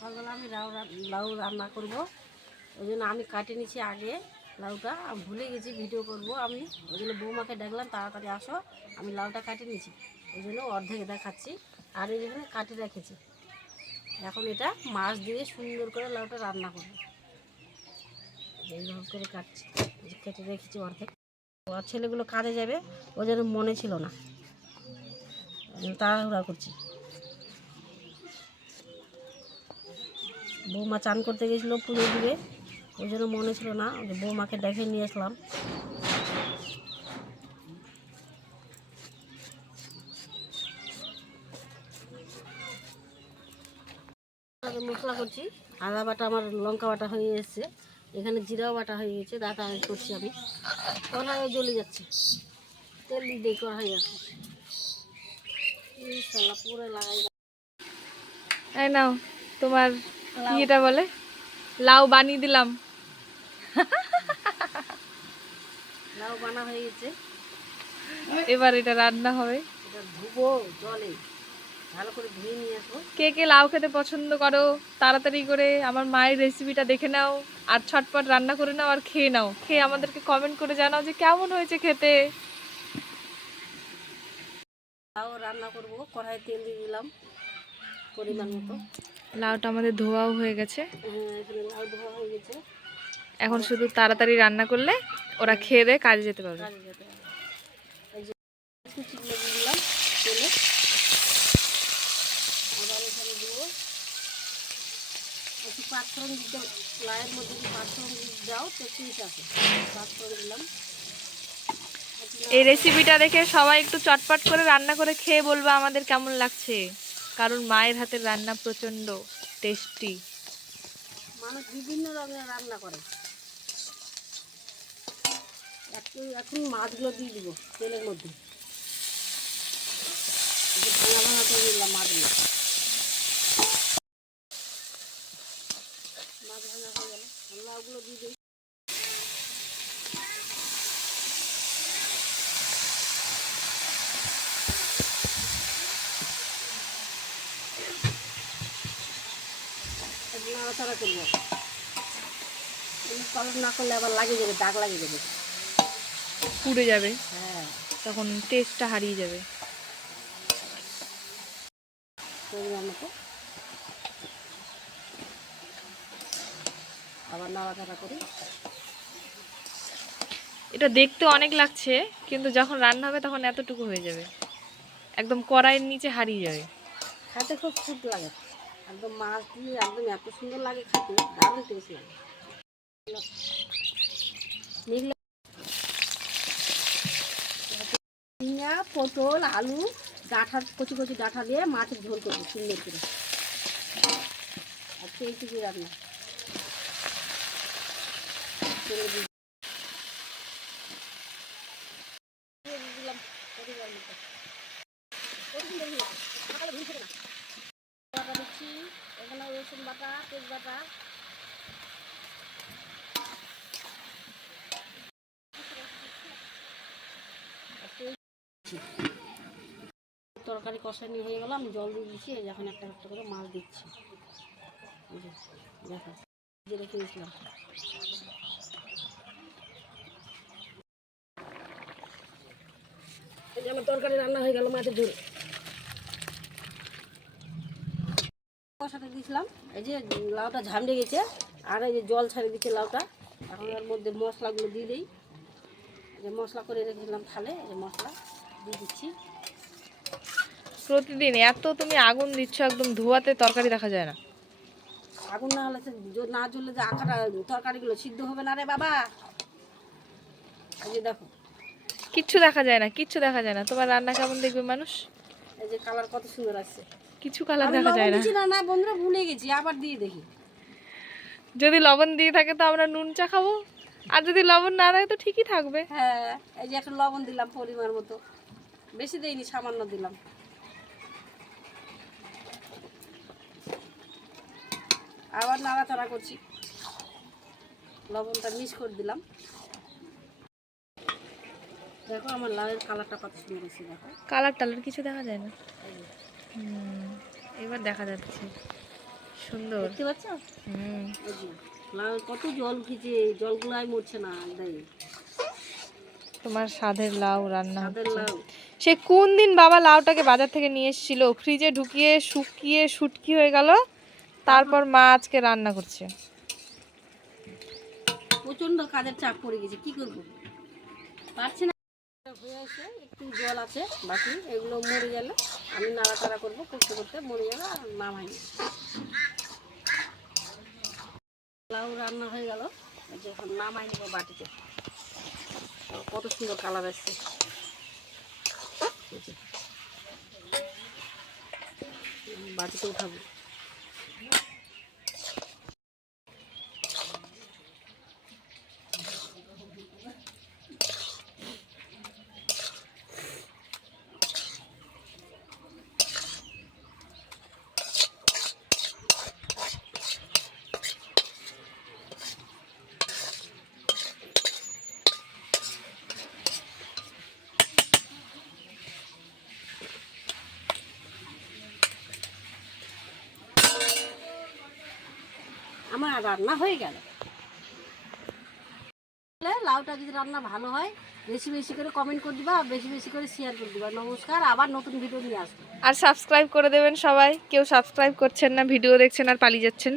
সকালবেলা আমি লাউ রান্না করব, ওই জন্য আমি কাটে নিচ্ছি আগে লাউটা। আমি ভুলে গেছি ভিডিও করব, আমি ওই জন্য বৌমাকে ডাকলাম তাড়াতাড়ি আসো, আমি লাউটা কাটে নিচ্ছি, ওই জন্য অর্ধেক দেখাচ্ছি। আর এই যেখানে কাটে রেখেছি, এখন এটা মাছ দিয়ে সুন্দর করে লাউটা রান্না করব। এইভাবে করে কাটছি, কেটে রেখেছি অর্ধেক। আর ছেলেগুলো কাজে যাবে, ওই জন্য মনে ছিল না, তাড়াহুড়া করছি। বৌমা চান করতে গেছিলো পুজো দিবে, ওই জন্য মনে ছিল না, বৌমাকে ডেকে নিয়ে আসলাম। মশলা করছি, আদা বাটা আমার লঙ্কা বাটা হয়ে এসছে, এখানে জিরাও বাটা হয়ে গেছে, দাঁড়া করছি আমি। কড়াইও জ্বলে যাচ্ছে, তেল দিয়ে কড়াই আছে পুরো লাগাই। এই নাও তোমার কি এটা বলে, লাউ বানিয়ে দিলাম। লাউ বানা হয়ে গেছে, এবার এটা রান্না হবে। এটা ধুবো জলে, ভালো করে ধুয়ে নিয়ে আসবো। কে কে লাউ খেতে পছন্দ করো তাড়াতাড়ি করে আমার মায়ের রেসিপিটা দেখে নাও, আর ছটপট রান্না করে নাও, আর খেয়ে নাও। খেয়ে আমাদেরকে কমেন্ট করে জানাও যে কেমন হয়েছে খেতে। লাউ রান্না করবো, কড়াই তেল দিয়ে দিলাম পরিমাণ মতো। লাউটা আমাদের ধোয়াও হয়ে গেছে, এখানে লাউ ধোয়া হয়ে গেছে। এখন শুধু তাড়াতাড়ি রান্না করলে ওরা খেয়ে দিয়ে কাজে যেতে পারবে। কাজে যেতে হবে। এই যে কুচিগুলো দিয়ে দিলাম তেলে, আবার এখানে দেবো একটু পাঁচফোড়ন দিতে। লাউয়ের মধ্যে যদি পাঁচফোড়ন দাও তো ঠিক আছে, পাঁচফোড়ন দিলাম। এই রেসিপিটা দেখে সবাই একটু চটপট করে রান্না করে খেয়ে বলবা আমাদের কেমন লাগছে, কারণ মায়ের হাতের রান্না প্রচন্ড টেস্টি। মানুষ বিভিন্ন রঙের রান্না করে। এখন মাছগুলো দিয়ে দিব তেলের মধ্যে, ভাঙা ভাঙা করে দিলাম মাছগুলো। মাছ ভাঙা হয়ে গেল, লাউগুলো দিয়ে দিই। নাড়াচাড়া করবো, কালার না করলে আবার লাগিয়ে যাবে, দাগ লাগিয়ে যাবে, পুড়ে যাবে, হ্যাঁ তখন টেস্টটা হারিয়ে যাবে। পরিমাণ মতো আবার নাড়াচাড়া করি। এটা দেখতে অনেক লাগছে, কিন্তু যখন রান্না হবে তখন এতটুকু হয়ে যাবে, একদম কড়াইয়ের নিচে হারিয়ে যাবে। খেতে খুব সুন্দর লাগে, একদম মাছ দিয়ে একদম এত সুন্দর লাগে খেতে, দারুণ টেস্ট লাগে। ঝিঙা, পটল, আলু, ডাঁটা, কচি কচি ডাঁটা দিয়ে মাছের ঝোল করবো সুন্দর করে। আজকে এইটুকু রান্না। বাটা দিচ্ছি, এখানে রসুন বাটা, তেজবাটা, তরকারি কষানি হয়ে গেল, আমি জল দিয়ে দিচ্ছি। এই এখন একটা একটা করে মাছ দিচ্ছি, দেখো যে রেখে দিয়েছিলাম। এই যে আমার তরকারি রান্না হয়ে গেল, মাছের ঝোল কষাতে দিয়েছিলাম। এই যে লাউটা ঝামড়ে গেছে, আর এই যে জল ছাড়িয়ে দিচ্ছে লাউটা। এখন এর মধ্যে মশলাগুলো দিয়ে দিই, যে মশলা করে রেখেছিলাম থালে, এই যে মশলা দিয়ে দিচ্ছি। প্রতিদিন এত তুমি আগুন দিচ্ছ, একদম ধোয়াতে তরকারি দেখা যায় না। আগুন না হলে না জ্বললে যে আঁকাটা তরকারিগুলো সিদ্ধ হবে না রে বাবা। এই যে দেখো কিচ্ছু দেখা যায় না, কিচ্ছু দেখা যায় না। তোমার রান্না কেমন দেখবে মানুষ? এই যে কালার কত সুন্দর আসছে, কিছু কালার আমি দেখা লবণ যায় না। দিচ্ছি না, না বন্ধুরা ভুলে গেছি, আবার দিয়ে দেখি। যদি লবণ দিয়ে থাকে তো আমরা নুন চা খাবো, আর যদি লবণ না থাকে তো ঠিকই থাকবে। হ্যাঁ এই যে এখন লবণ দিলাম পরিমাণ মতো, বেশি দেইনি, সামান্য দিলাম। আবার নাড়াচাড়া করছি, লবণটা মিক্স করে দিলাম। দেখো আমার লাউয়ের কালারটা কত সুন্দর হয়েছে, দেখো কালার টালার কিছু দেখা যায় না। এই যে। এবার দেখা যাচ্ছে সুন্দর। দেখতে পাচ্ছ? হুম। এই যে, লাউ কত জল উঠেছে, জলগুলো আর মরছে না একদম। তোমার স্বাদের লাউ রান্না সাদের হচ্ছে। লাউ। সে কোন দিন বাবা লাউটাকে বাজার থেকে নিয়ে এসেছিল, ফ্রিজে ঢুকিয়ে শুকিয়ে শুটকি হয়ে গেল, তারপর মা আজকে রান্না করছে। প্রচন্ড কাজের চাপ পড়ে গেছে, কি করবো, পারছি না। হয়ে আসে, একটু জল আছে বাকি, এগুলো মরে গেলে আমি নাড়াচাড়া করবো, করতে করতে মরে গেলে আর নামাই না। লাউ রান্না হয়ে গেল, এই যে এখন নামাই নেবো বাটিতে। কত সুন্দর কালার আসছে। এই যে, বাটিতে উঠাবো। আমার রান্না হয়ে গেল। লাউটা যদি রান্না ভালো হয়, বেশি বেশি করে কমেন্ট করে দিবা, আর বেশি বেশি করে শেয়ার করে দিবা। নমস্কার, আবার নতুন ভিডিও নিয়ে আসবো। আর সাবস্ক্রাইব করে দেবেন সবাই। কেউ সাবস্ক্রাইব করছেন না, ভিডিও দেখছেন আর পালিয়ে যাচ্ছেন।